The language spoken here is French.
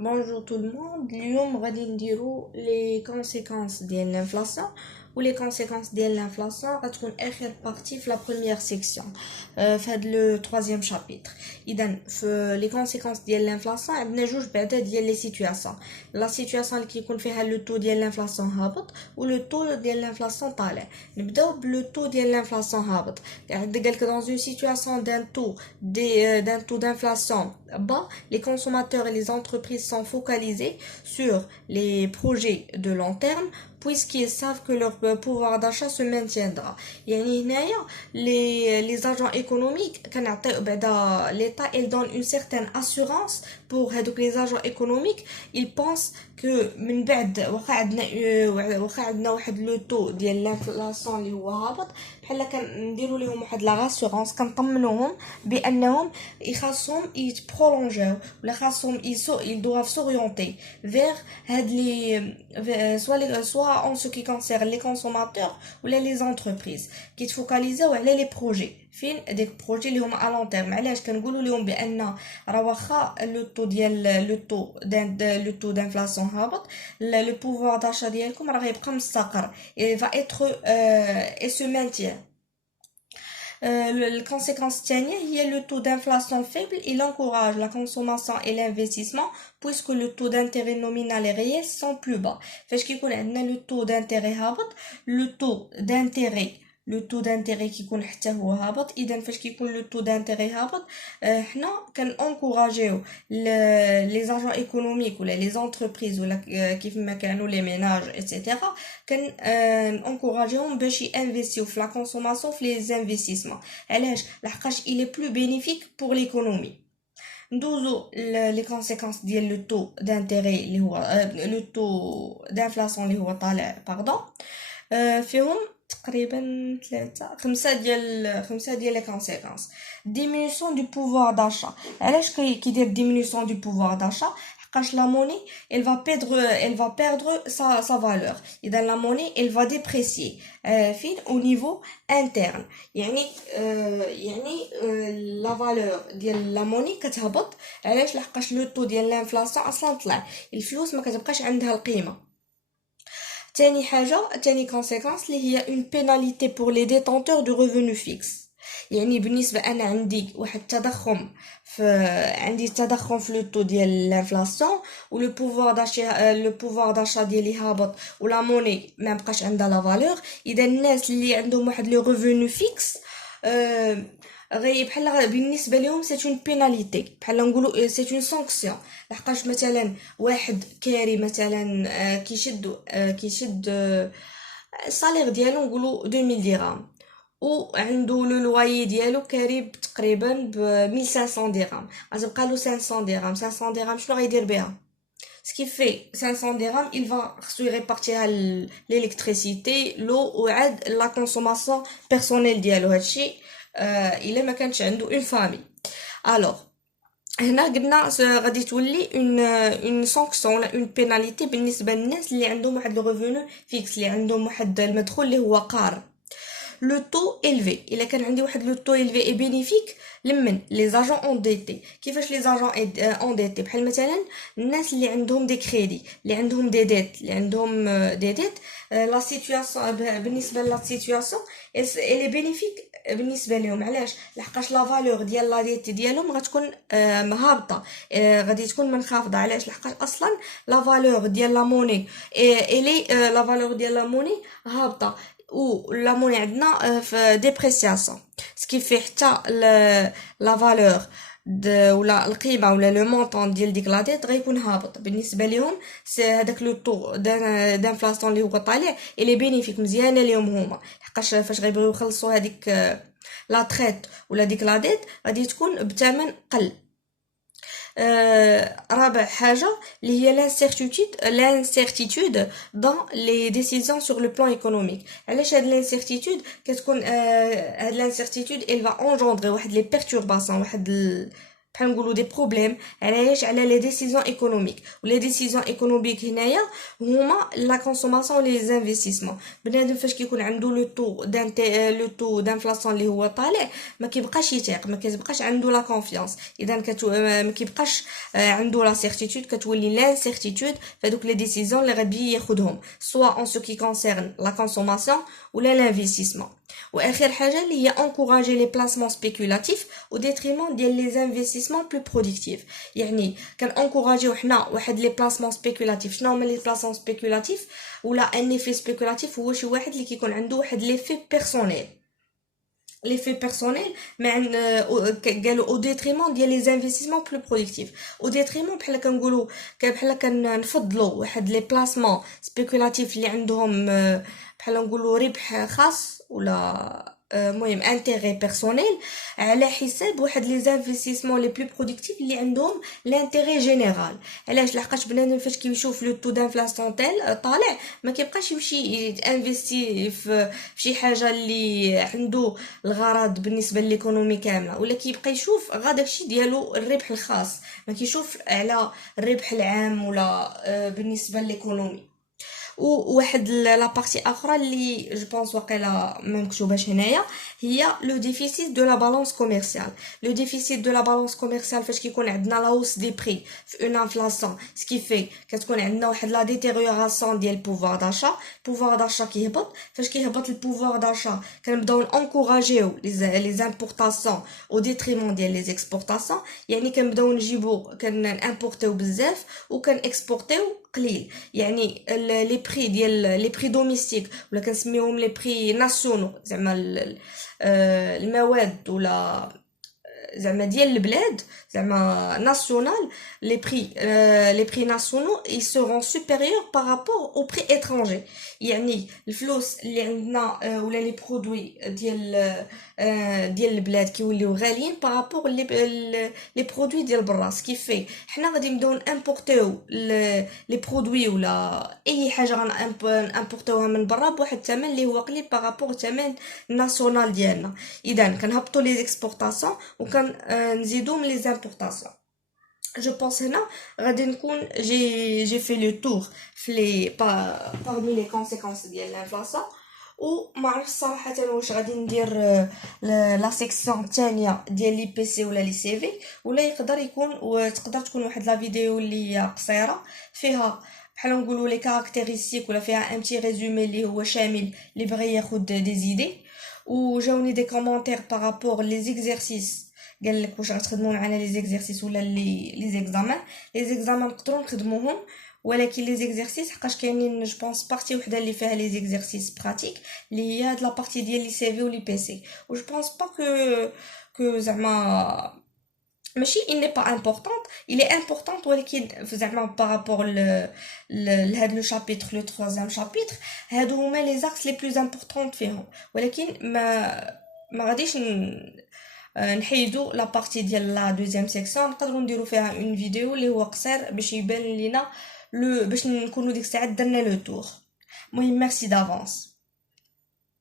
Bonjour tout le monde. اليوم غادي نديرو les conséquences ديال l'inflation و les conséquences ديال l'inflation غتكون اخر بارتي في la première section في هاد le troisième chapitre. اذا في les conséquences ديال l'inflation عندنا جوج بعدا ديال les situations. La situation اللي كيكون فيها le taux ديال l'inflation هابط و le taux ديال l'inflation طالع. نبداو بلو taux ديال l'inflation هابط. قالك dans une situation d'un taux d'inflation bas, les consommateurs et les entreprises sont focalisés sur les projets de long terme puisqu'ils savent que leur pouvoir d'achat se maintiendra. يعني هنايا les agents économiques l'État il donne une certaine assurance pour les agents économiques. Ils pensent que من بعد واخا عندنا واحد لو طو ديال l'inflation اللي هو هابط بحال كنديروا لهم واحد لا غاسورونس كنطمنوهم بانهم خاصهم يتبرولونجيو ولا خاصهم ils doivent s'orienter vers هاد لي soit en ce qui concerne les consommateurs ou les entreprises qui تفوكاليزاو على les projets فين ديك بروجي اللي هما ا لون تيرم. علاش كنقولوا لهم بان راه واخا لو طو ديال لو طو دانفلاسيون هابط لو بوفوار داشا ديالكم راه غيبقى مستقر et va être et se maintient. La conséquence الثانية هي le taux d'inflation faible. Il encourage la consommation et l'investissement puisque le taux d'intérêt nominal et réel sont plus bas. فاش كيكون عندنا le taux d'intérêt هابط le taux d'intérêt كيكون حتى هو هابط. اذا فاش كيكون le taux d'intérêt هابط حنا كنانكوراجيو les agents économiques ولا les entreprises ولا كيف ما كانوا les ménages etc. كنانكوراجيوهم باش ينفيستيو في la consommation في les investissements. علاش لحقاش il est plus bénéfique pour l'économie. ندوزو les conséquences ديال le taux d'intérêt اللي هو le taux d'inflation اللي هو طالع فيهم تقريبا خمسة ديال لي كونسيكونس. diminution du pouvoir d'achat. علاش كيدير diminution du pouvoir d'achat؟ حقاش la monnaie elle va perdre sa valeur. اذا la monnaie elle va déprécier فين au niveau interne. يعني la valeur ديال la monnaie كتهبط. علاش؟ لحقاش le taux ديال l'inflation اصلا طلع، الفلوس ما كتبقاش عندها القيمه. تاني conséquence اللي هي une pénalité pour les détenteurs de revenus fixes. يعني بالنسبة أنا عندي واحد التضخم في لو طو ديال الانفلاسيون و لو بوفوار داشا ديالي هابط و لا موني ما بقاش عندها لا فالور. اذا الناس اللي عندهم واحد لو ريفونو فيكس غير بحال بالنسبه لهم سي اون بيناليتي، بحال نقولوا سي اون سانكسيون. لحقاش مثلا واحد كاري مثلا كيشد الصالير ديالو نقولوا 2000 درهم و عنده لو لوايي ديالو كاري تقريبا ب 1500 درهم، غتبقى له 500 درهم. 500 درهم شنو غيدير بها؟ ce qui fait 500 dirhams il va se répartir l'électricité, l'eau ou la consommation personnelle ديالو. هادشي الا ما كانش عنده une famille. alors هنا قلنا غادي تولي une sanction ولا une pénalité بالنسبه للناس اللي عندهم واحد لو ريفونو فيكس، اللي عندهم واحد المدخول اللي هو قار. لو طو إلفي، إلا كان عندي واحد لو طو إلفي إي بينيفيك لمن لي زاجون اونديتي. كيفاش لي زاجون اونديتي؟ بحال مثلا الناس اللي عندهم دي كريدي، اللي عندهم دي ديت لا سيتوياسيون بالنسبه لا سيتوياسيون إلي بينيفيك بالنسبه لهم. علاش؟ لحقاش لا فالور ديال لا ديت ديالهم غتكون هابطه، غادي تكون منخفضه. علاش؟ لحقاش اصلا لا فالور ديال لا موني الي لا فالور ديال لا موني هابطه ou la monnaie عندنا في ديبريسياسيون، سكي في حتى لا فالور ولا القيمه ولا لو مونطون ديال ديك لا ديت غيكون هابط. بالنسبه لهم هذاك لو طو دانفلاسيون اللي هو طالع الي بينيفيك مزيانه ليهم هما، حقاش فاش غيبغيو يخلصوا هذيك لا تريت ولا ديك لا ديت غادي تكون بثمن قل. رابع حاجة اللي هي l'incertitude dans les décisions sur le plan économique. علاش هاد l'incertitude كتكون هاد l'incertitude elle va engendrer واحد les perturbations، واحد بحال نقولوا دي بروبليم علاش على لي ديسيزيون ايكونوميك ولي ديسيزيون ايكونوميك هنايا هما لا كونسوماسيون لي زانفستيسمون بنادم فاش كيكون عنده لو تو دانفلاسيون اللي هو طالع ما كيبقاش يثيق ما كيبقاش عنده لا كونفيونس اذا ما كيبقاش عنده لا سيرتيتود كتولي لانسيرتيتود فدوك لي ديسيزيون اللي غادي ياخذهم سوا ان سو كي كونسيرن لا كونسوماسيون ولا لانفستيسمون واخر حاجه اللي هي انكوراجي لي بلاسمون سبيكولاتيف او ديتريمون ديال لي انفستيسمون بلو برودكتيف يعني كان انكوراجيو حنا واحد لي بلاسمون سبيكولاتيف شنو هما لي بلاسمون سبيكولاتيف ولا ان ايفي سبيكولاتيف هو شي واحد اللي كيكون عنده واحد ليفي بيرسونيل ليفي بيرسونيل مع قالوا او ديتريمون ديال لي انفستيسمون بلو برودكتيف او ديتريمون بحال كنقولوا بحال كنفضلوا واحد لي بلاسمون سبيكولاتيف اللي عندهم بحال نقولوا ربح خاص ولا المهم انتيغي بيرسونيل على حساب واحد لي زانفستيسمون لي بلو برودكتيف اللي عندهم لانتيغي جينيرال علاش لحقاش بنادم فاش كيشوف لو تو دانفلاسيون طالع ما كيبقاش يمشي انفيستي في شي حاجه اللي عنده الغرض بالنسبه لليكونومي كامله ولا كيبقى يشوف غا داكشي ديالو الربح الخاص ما كيشوف على الربح العام ولا بالنسبه لليكونومي وواحد لا بارتي اخرى اللي جو بونس واقيلا ما مكتوباش هنايا هي لو ديفيسيت دو لا بالانس كوميرسيال لو ديفيسيت دو لا بالانس كوميرسيال فاش كيكون عندنا لا هوس دي بري في اون انفلاسيون سكي في كتكون عندنا واحد لا ديتيريوراسيون ديال البوفوار داشا البوفوار داشا كيهبط فاش كيهبط البوفوار داشا كنبداو انكوراجيو لي زامبورطاسيون او ديتريمون ديال لي اكسبورطاسيون يعني كنبداو نجيبو كنامبورطيو بزاف وكان اكسبورطيو قليل يعني لي بري ديال لي بري دوميستيك ولا كنسميوهم لي بري ناسيونو زعما المواد ولا زعما ديال البلاد زعما ناسيونال لي بري ناسيونو ils seront supérieurs par rapport aux prix étrangers يعني الفلوس اللي عندنا ولا لي برودوي ديال البلاد كيوليو غاليين بارابور لي برودوي ديال برا سكيفي حنا غادي نبداو نامبورطيو لي برودوي ولا اي حاجه غنامبورطيوها من برا بواحد الثمن اللي هو قليل بارابور الثمن الناسيونال ديالنا اذا كنهبطوا لي اكسبورطاسيون وكان نزيدو من لي امبورطاسيون جو بونس هنا غادي نكون جي في لو تور في لي parmi لي كونسيكونس ديال الانفلاسيون وما عرفتش صراحه واش غادي ندير لا سيكسيون الثانيه ديال لي بي سي ولا لي سي في ولا يقدر يكون وتقدر تكون واحد لا فيديو اللي قصيره فيها بحال نقولوا لي كاركتيرستيك ولا فيها ان بتي ريزومي اللي هو شامل اللي بغى ياخذ دي زيدي وجاوني دي كومونتير بارابور لي زيكزيرسيس قال لك واش غتخدموا معنا لي زيكزيرسيس ولا لي زيكزامان لي زيكزامان نقدروا نخدموهم ولكن لي زيكزيرسيس حقاش كاينين جو بونس بارتي وحده اللي فيها لي زيكزيرسيس براتيك اللي هي هاد لا بارتي ديال لي سي في ولي بي سي و جو بونس با كو زعما ماشي il n'est pas importante il est important ولكن زعما بارابور لهاد لو شابيتر لو 3 شابيتر هادو هما لي زاكس لي بلوز امبورطون فيهم ولكن ما غاديش نحيدو لا بارتي ديال لا دوزيام سيكسيون نقدروا نديرو فيها اون فيديو اللي هو قصير باش يبان لينا باش نكونوا ديك الساعه درنا لو تور المهم ميرسي دافونس